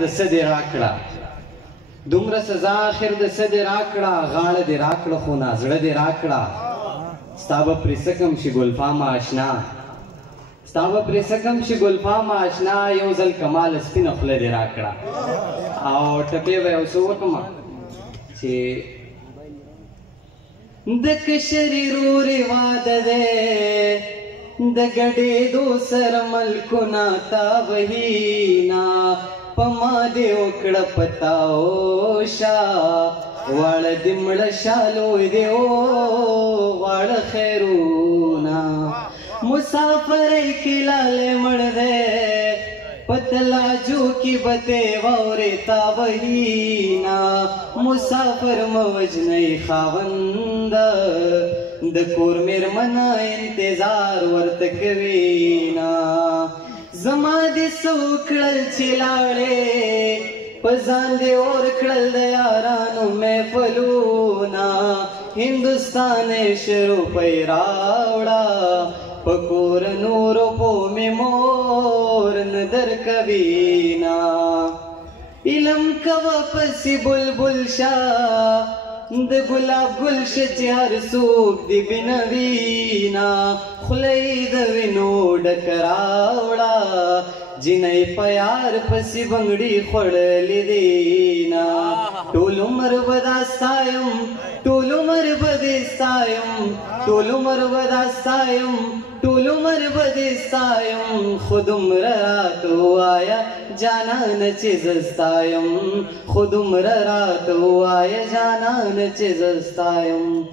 د سدې راکړه دومره سزا اخر د سدې راکړه غاړه دې راکړه خو نازړه دې راکړه ستا به پرې څه کم شي ګلفام آشنا ستا به پرې څه کم شي ګلفام آشنا یو ځل کمال سپینه خوله دې راکړه او ټپې به یو څه وکړم چې د کشري رورې واده دی د ګډېدو سره ملکونه تا وهینا په ما دې وکړه پتاوشه واړه دې مړه شالوی دې واړه خیرونه مسافرۍ کې لالی مړ دی پتلاجو کی بتے وورے تاوہینا مسافر موجنی خاوند د کور میرمنا انتظار ورتکوینا زما دې سوکړل چې لاړې پزان دې اور کړل د یارانو محفلونا هندوستان شروع پی راوړه پکور نورو پو میں مور ندر کبینا علم کوا پسی بلبل شا د گلاب گلش چهر سوک دی بنوینا خلی د وینو ډکراوړه جنۍ پیار پسی بنگړي خړلې دینا ټول عمر بداستایم ټول عمر بداستایم ټول عمر بداستایم ټول عمر بداستایم خود عمر راتو آیا جانان چې زستایم خود عمر راتو آیا جانان چې زستایم